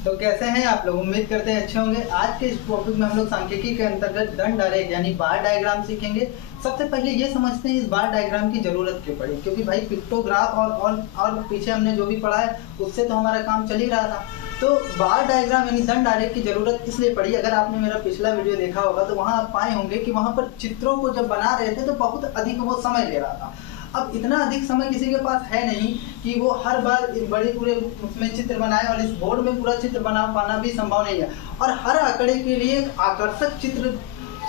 तो कैसे हैं आप लोग? उम्मीद करते हैं अच्छे होंगे। आज के इस टॉपिक में हम लोग सांख्यिकी के अंतर्गत दंड आरेख यानी बार डायग्राम सीखेंगे। सबसे पहले ये समझते हैं इस बार डायग्राम की जरूरत क्यों पड़ी, क्योंकि भाई पिक्टोग्राफ और पीछे हमने जो भी पढ़ा है उससे तो हमारा काम चल ही रहा था। तो बार डायग्राम यानी दंड आरेख की जरूरत इसलिए पड़ी, अगर आपने मेरा पिछला वीडियो देखा होगा तो वहाँ आप पाए होंगे कि वहाँ पर चित्रों को जब बना रहे थे तो बहुत अधिक वो समय ले रहा था। अब इतना अधिक समय किसी के पास है नहीं कि वो हर बार बड़े पूरे उसमें चित्र बनाए, और इस बोर्ड में पूरा चित्र बना पाना भी संभव नहीं है, और हर आंकड़े के लिए एक आकर्षक चित्र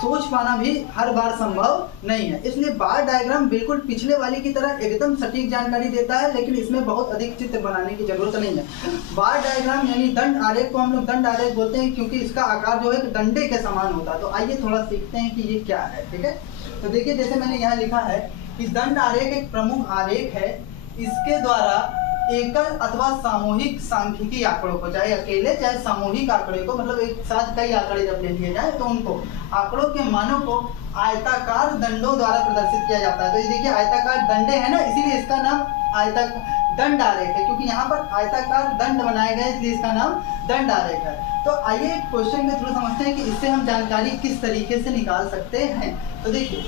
सोच पाना भी हर बार संभव नहीं है। इसलिए बार डायग्राम बिल्कुल पिछले वाली की तरह एकदम सटीक जानकारी देता है, लेकिन इसमें बहुत अधिक चित्र बनाने की जरूरत नहीं है। बार डायग्राम यानी दंड आरेख को हम लोग दंड आरेख बोलते हैं क्योंकि इसका आकार जो है डंडे के समान होता है। तो आइए थोड़ा सीखते हैं कि ये क्या है। ठीक है, तो देखिए जैसे मैंने यहाँ लिखा है कि दंड आरेख एक प्रमुख आरेख है। इसके द्वारा एकल अथवा सामूहिक सांख्यिकी आंकड़ों को, चाहे अकेले चाहे सामूहिक आंकड़े को, मतलब एक साथ कई आंकड़े जब ले लिए जाए तो उनको आंकड़ों के मानों को आयताकार दंडों द्वारा प्रदर्शित किया जाता है। तो ये देखिए आयताकार दंडे हैं ना, इसीलिए इसका नाम दंड आरेख है, क्योंकि यहाँ पर आयताकार दंड बनाए गए इसलिए इसका नाम दंड आरेख है। तो आइए एक क्वेश्चन के थ्रू समझते हैं कि इससे हम जानकारी किस तरीके से निकाल सकते हैं। तो देखिए,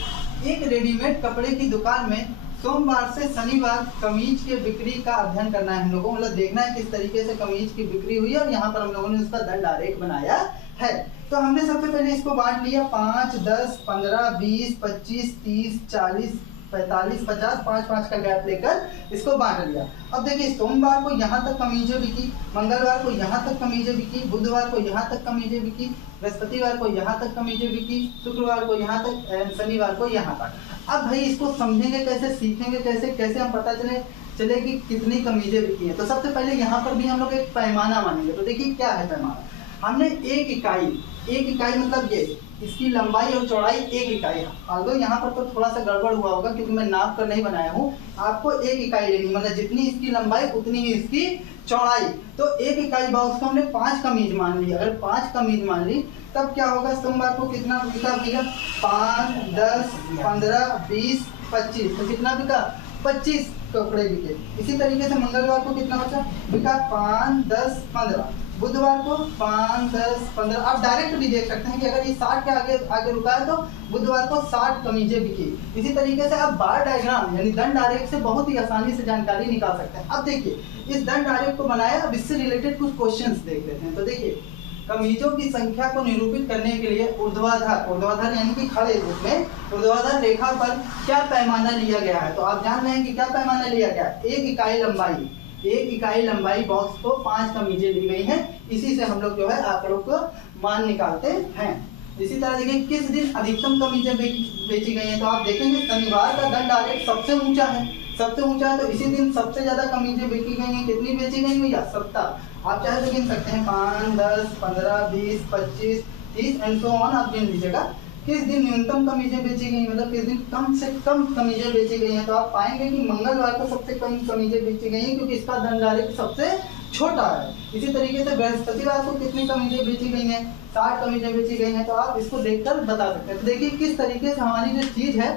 एक रेडीमेड कपड़े की दुकान में सोमवार से शनिवार कमीज के बिक्री का अध्ययन करना है हम लोगों को, मतलब देखना है किस तरीके से कमीज की बिक्री हुई है, और यहाँ पर हम लोगों ने उसका दंड आरेख बनाया है। तो हमने सबसे पहले इसको बांट लिया 5, 10, 15, 20, 25, 30, 40, 45, 50, 5-5 का गैप लेकर इसको बांट लिया। अब देखिए सोमवार को यहाँ तक कमीजें बिकी, मंगलवार को यहाँ तक कमीजें बिकी, बुधवार को यहाँ तक कमीजें बिकी, बृहस्पतिवार को यहाँ तक कमीजें बिकी, शुक्रवार को यहाँ तक, शनिवार को यहाँ तक। अब भाई इसको समझेंगे कैसे, सीखेंगे कैसे हम पता चले कि कितनी कमीजें बिकी हैं। तो सबसे पहले यहाँ पर भी हम लोग एक पैमाना मानेंगे। तो देखिए क्या है पैमाना, हमने एक इकाई मतलब ये इसकी लंबाई और चौड़ाई एक इकाई है। अगर यहाँ पर तो थोड़ा सा गड़बड़ हुआ होगा क्योंकि मैं नाप कर नहीं बनाया हूँ। आपको एक इकाई लेनी, मतलब जितनी इसकी लंबाई उतनी ही इसकी चौड़ाई। तो एक इकाई बॉक्स को हमने 5 कमीज मान ली। अगर 5 कमीज मान ली तब क्या होगा, सोमवार को कितना बिका भैया, 5, 10, 15, 20, 25, तो कितना बिका, 25 कपड़े बिके। इसी तरीके से मंगलवार को कितना बचा, बिका 5, 10, 15, बुधवार को 5, 10, 15। आप डायरेक्ट भी देख सकते हैं कि अगर ये 60 के आगे रुका है तो बुधवार को 60 कमीजें बिकी। इसी तरीके से आप बार डायग्राम यानी दंड आरेख से बहुत ही आसानी से जानकारी निकाल सकते हैं। अब देखिए इस दंड आरेख को बनाया, अब इससे रिलेटेड कुछ क्वेश्चंस देख लेते हैं। तो देखिए, कमीजों की संख्या को निरूपित करने के लिए ऊर्ध्वाधर यानी कि खड़े रूप में ऊर्ध्वाधर रेखा पर क्या पैमाना लिया गया है। तो आप जान रहे हैं कि क्या पैमाना लिया गया है, एक इकाई लंबाई बॉक्स को 5 कमीजें ली गई हैं। इसी से हम लोग जो है आंकड़ों को मान निकालते हैं। इसी तरह देखिए किस दिन अधिकतम कमीजें बेची गई हैं। तो आप देखेंगे शनिवार का दंड आरेख सबसे ऊंचा है, तो इसी दिन सबसे ज्यादा कमीजें बेची गई हैं। कितनी बेची गई हुई, 70। आप चाहे तो गिन सकते हैं 5, 10, 15, 20, 25, 30 एंड सो ऑन, आप गिन लीजिएगा। किस दिन न्यूनतम कमीजें बेची गई, मतलब किस दिन कम से कम कमीजें बेची गई हैं। तो आप पाएंगे कि मंगलवार को सबसे कम कमीजें बेची गई हैं क्योंकि इसका दंड आरेख सबसे छोटा है। इसी तरीके से बृहस्पतिवार को कितनी कमीजें बेची गई हैं, 60 कमीजें बेची गई हैं। तो आप इसको देखकर बता सकते हैं। तो देखिए किस तरीके से हमारी जो चीज है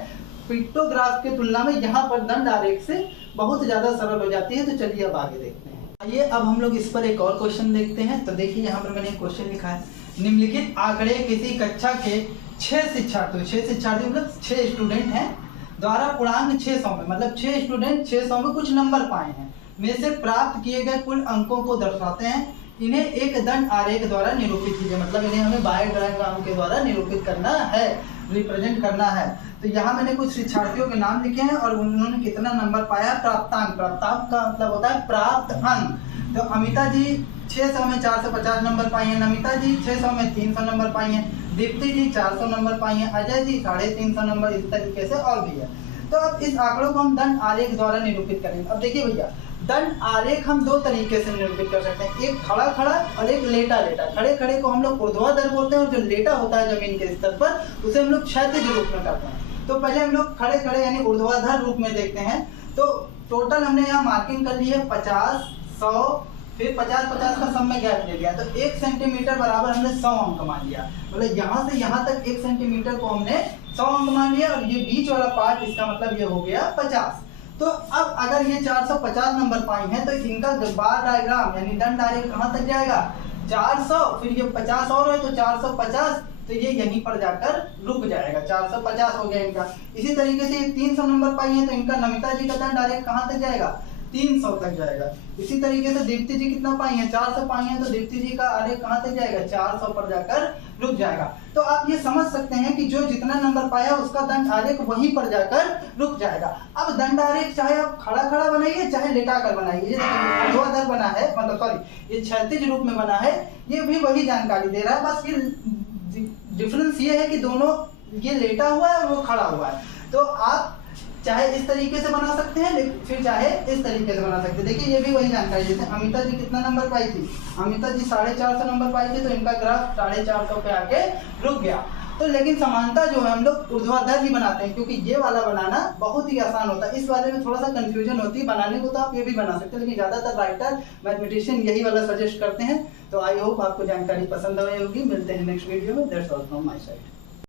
पिक्टोग्राफ की तुलना में यहाँ पर दंड आरेख से बहुत ज्यादा सरल हो जाती है। तो चलिए अब आगे देखते हैं। आइए अब हम लोग इस पर एक और क्वेश्चन देखते हैं। तो देखिए यहाँ पर मैंने एक क्वेश्चन लिखा है, निम्नलिखित आंकड़े किसी कक्षा के 6 शिक्षार्थी मतलब 6 स्टूडेंट हैं द्वारा पूर्णांक 600 में, मतलब 6 स्टूडेंट 600 में कुछ नंबर पाए हैं, में से प्राप्त किए गए कुल अंकों को दर्शाते हैं। इन्हें एक दंड आरेख द्वारा निरूपित कीजिए, मतलब इन्हें हमें बार डायग्राम के द्वारा निरूपित करना है, रिप्रेजेंट करना है। तो यहाँ मैंने कुछ शिक्षार्थियों के नाम लिखे हैं और उन्होंने कितना नंबर पाया, प्राप्तांक का मतलब होता है प्राप्त अंक। तो अमिता जी 600 में 450 नंबर पाई हैं, नमिता जी 600 में 300 नंबर पाई हैं, दीप्ति जी 400 नंबर पाई हैं, अजय जी 350 नंबर, इस तरीके से और भी है। तो अब इस आंकड़ों को हम दंड आरेख द्वारा निरूपित करेंगे। अब देखिए भैया, दंड आरेख हम 2 तरीके से निरूपित कर सकते हैं, एक खड़ा और एक लेटा। खड़े को हम लोग ऊर्ध्वाधर बोलते हैं, और जो लेटा होता है जमीन के स्तर पर उसे हम लोग क्षैतिज रूप में करते हैं। तो पहले हम लोग खड़े यानी ऊर्ध्वाधर रूप में देखते हैं। तो टोटल हमने यहाँ मार्किंग कर ली है 50, 100, फिर 50-50 का सब में गैप ले लिया। तो 1 सेंटीमीटर बराबर हमने 100 अंक मान लिया, मतलब यहाँ से यहाँ तक 1 सेंटीमीटर को हमने 100 अंक मान लिया, और ये बीच वाला पार्ट इसका मतलब ये हो गया 50। तो अब अगर ये 450 नंबर पाई हैं तो इनका बार डायग्राम यानी दंड आरेख कहाँ तक जाएगा, 400, फिर ये 50 और है तो 450, तो ये यहीं पर जाकर रुक जाएगा। 450 हो गया इनका। इसी तरीके से ये 300 नंबर पाई है तो इनका नमिता जी का दंड डायरेक्ट कहाँ तक जाएगा, 300 तक जाएगा। इसी तरीके से दीप्ति जी कितना पाई है, 400 पाई है तो दीप्ति जी का आलेख कहाँ तक जाएगा, 400 पर जाकर रुक जाएगा। तो आप ये समझ सकते हैं कि जो जितना नंबर पाया उसका दंड आलेख वहीं पर जाकर रुक जाएगा। अब दंड आलेख चाहे आप खड़ा खड़ा बनाइए चाहे लेटा कर बनाइए, ये ऊर्ध्वाधर बना है, मतलब सॉरी ये क्षैतिज रूप में बना है, ये भी वही जानकारी दे रहा है। बस ये डिफरेंस ये है कि दोनों, ये लेटा हुआ है और वो खड़ा हुआ है। तो आप चाहे इस तरीके से बना सकते हैं, फिर चाहे इस तरीके से बना सकते हैं। देखिए ये भी वही जानकारी, जैसे अमिता जी कितना नंबर पाई थी, अमिता जी 450 नंबर पाई थी तो इनका ग्राफ 450 पे आके रुक गया। तो लेकिन समानता जो है हम लोग ऊर्ध्वाधर ही बनाते हैं, क्योंकि ये वाला बनाना बहुत ही आसान होता है। इस बारे में थोड़ा सा कंफ्यूजन होती है, बनाने को तो आप ये भी बना सकते हैं, लेकिन ज़्यादातर राइटर मैथमेटिशियन यही वाला सजेस्ट करते हैं। तो आई होप आपको जानकारी पसंद आई होगी। मिलते हैं नेक्स्ट वीडियो में। That's all from my side.